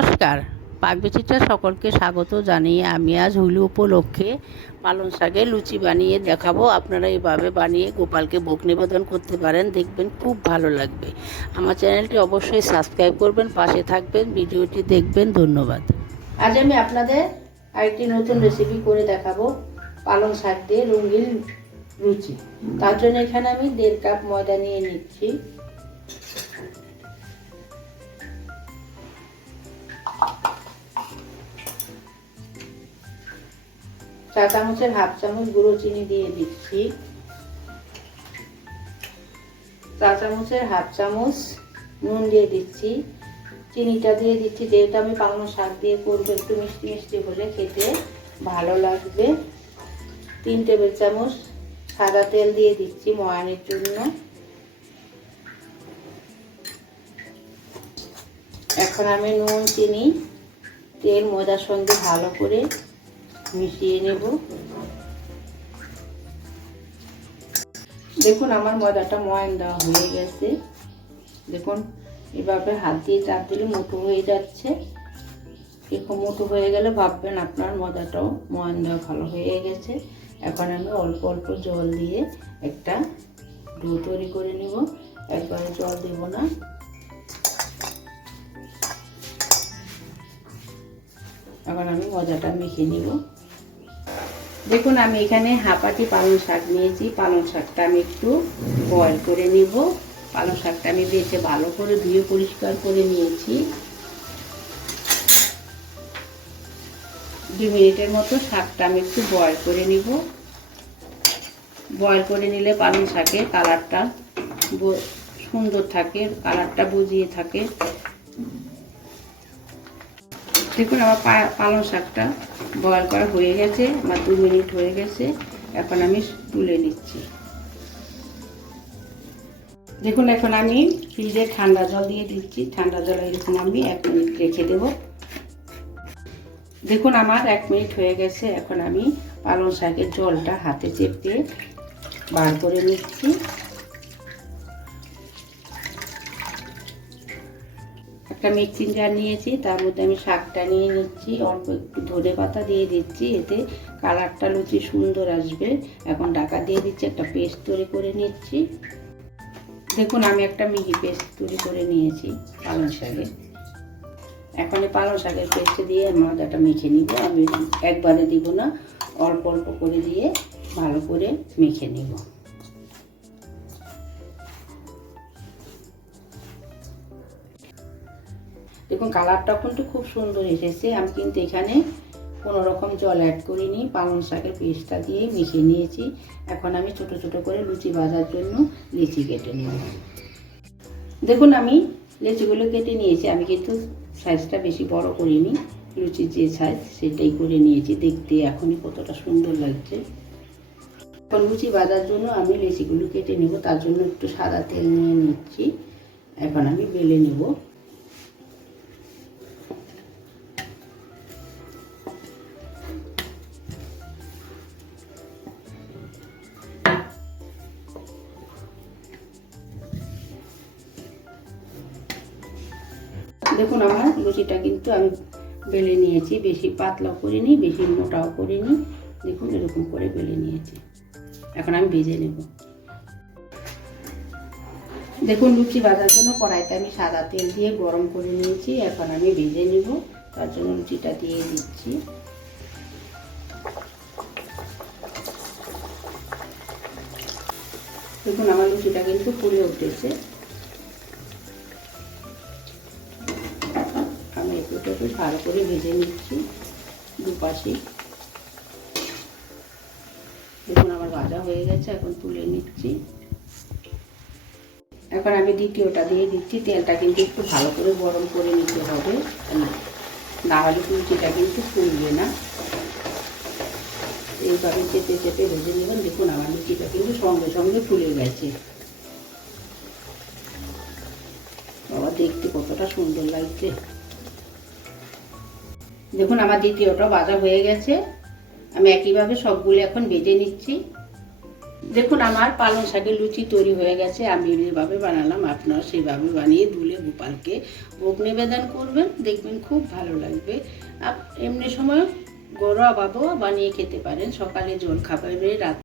নমস্কার, পাকবিচিত্রা সকলকে স্বাগত জানিয়ে আমি আজ হোলি উপলক্ষে পালং শাকের লুচি বানিয়ে দেখাবো। আপনারা এইভাবে বানিয়ে গোপালকে ভোগ নিবেদন করতে পারেন, দেখবেন খুব ভালো লাগবে। আমার চ্যানেলটি অবশ্যই সাবস্ক্রাইব করবেন, পাশে থাকবেন, ভিডিওটি দেখবেন। ধন্যবাদ। আজ আমি আপনাদের আরেকটি নতুন রেসিপি করে দেখাবো, পালং শাক দিয়ে রঙিন লুচি। তার জন্য এখানে আমি 1.5 কাপ ময়দা নিয়ে নিচ্ছি। চা চামচের হাফ চামচ গুঁড়ো চিনি দিয়ে দিচ্ছি। চা চামচের হাফ চামচ নুন দিয়ে দিচ্ছি। চিনিটা দিয়ে দিচ্ছি যেহেতু আমি পালং শাক দিয়ে করবো, একটু মিষ্টি মিষ্টি হলে খেতে ভালো লাগবে। 3 টেবিল চামচ সাদা তেল দিয়ে দিচ্ছি ময়ানের জন্য। এখন আমি নুন, চিনি, তেল ময়দার সঙ্গে ভালো করে মিশিয়ে নেব। দেখুন আমার ময়দাটা ময়ান দেওয়া হয়ে গেছে। দেখুন এভাবে হাত দিয়ে চাপ দিলে মোটো হয়ে যাচ্ছে। এরকম মোটো হয়ে গেলে ভাববেন আপনার ময়দাটাও ময়ান দেওয়া ভালো হয়ে গেছে। এখন আমি অল্প অল্প জল দিয়ে একটা ডো তৈরি করে নেব। একবারে জল দেব না। এখন আমি ময়দাটা মেখে নেব। দেখুন আমি এখানে হাফ আটি পালং শাক নিয়েছি। পালং শাকটা আমি একটু বয়েল করে নিব। পালং শাকটা আমি বেছে ভালো করে ধুয়ে পরিষ্কার করে নিয়েছি। 2 মিনিটের মতো শাকটা আমি একটু বয়েল করে নিব। বয়েল করে নিলে পালং শাকের কালারটা সুন্দর থাকে, কালারটা বুঝিয়ে থাকে। দেখুন আমার পালং শাকটা বয়েল করা হয়ে গেছে, আমার 2 মিনিট হয়ে গেছে। এখন আমি তুলে নিচ্ছি। দেখুন এখন আমি ফ্রিজে ঠান্ডা জল দিয়ে দিচ্ছি। ঠান্ডা জলে এরকম আমি 1 মিনিট রেখে দেব। দেখুন আমার 1 মিনিট হয়ে গেছে। এখন আমি পালং শাকের জলটা হাতে চেপে বার করে নিচ্ছি। একটা মিক্সিং জার নিয়েছি, তার মধ্যে আমি শাকটা নিয়ে নিচ্ছি। অল্প একটু ধনে পাতা দিয়ে দিচ্ছি, এতে কালারটা লুচি সুন্দর আসবে। এখন ঢাকা দিয়ে দিচ্ছি, একটা পেস্ট তৈরি করে নিচ্ছি। দেখুন আমি একটা মিহি পেস্ট তৈরি করে নিয়েছি পালং শাকের। এখন এই পালং শাকের পেস্ট দিয়ে ময়দাটা মেখে নিব। আমি একবারে দিব না, অল্প অল্প করে দিয়ে ভালো করে মেখে নিব। দেখুন কালারটা কিন্তু খুব সুন্দর এসেছে। আমি কিন্তু এখানে কোনো রকম জল অ্যাড করিনি, পালং শাকের পেস্টটা দিয়ে মিশিয়ে নিয়েছি। এখন আমি ছোট ছোট করে লুচি ভাজার জন্য লিচি কেটে নেব। দেখুন আমি লিচিগুলো কেটে নিয়েছি। আমি কিন্তু সাইজটা বেশি বড় করিনি, লুচির যে সাইজ সেটাই করে নিয়েছি। দেখতে এখনই কতটা সুন্দর লাগছে। এখন লুচি ভাজার জন্য আমি লিচিগুলো কেটে নেব। তার জন্য একটু সাদা তেল নিয়ে নিচ্ছি। এখন আমি বেলে নেব। দেখুন আমার লুচিটা কিন্তু আমি বেলে নিয়েছি। বেশি পাতলা করিনি, বেশি মোটাও করিনি। দেখুন এরকম করে বেলে নিয়েছি। এখন আমি ভেজে নেব। দেখুন লুচি ভাজার জন্য কড়াইতে আমি সাদা তেল দিয়ে গরম করে নিয়েছি। এখন আমি ভেজে নেব। তার জন্য লুচিটা দিয়ে দিচ্ছি। দেখুন আমার লুচিটা কিন্তু ফুলে উঠেছে। আমি একটু ভালো করে ভেজে নিচ্ছি দুপাশে। দেখুন আমার ভাজা হয়ে গেছে, এখন তুলে নিচ্ছি। এখন আমি দ্বিতীয়টা দিয়ে দিচ্ছি। তেলটা কিন্তু একটু ভালো করে গরম করে নিতে হবে, না হলে লুচিটা কিন্তু ফুলবে না। এইভাবে চেপে চেপে ভেজে নেবেন। দেখুন আমার লুচিটা কিন্তু সঙ্গে সঙ্গে ফুলে গেছে। বাবা দেখতে কতটা সুন্দর লাগছে। দেখুন আমার দ্বিতীয়টা ভাজা হয়ে গেছে। আমি একইভাবে সবগুলো এখন ভেজে নিচ্ছি। দেখুন আমার পালং শাকের লুচি তৈরি হয়ে গেছে। আমি যেভাবে বানালাম আপনারা সেভাবে বানিয়ে দুলে গোপালকে ভোগ নিবেদন করবেন, দেখবেন খুব ভালো লাগবে। এমনি সময় ঘরোয়াভাবেও বানিয়ে খেতে পারেন, সকালে জলখাবারে, রাত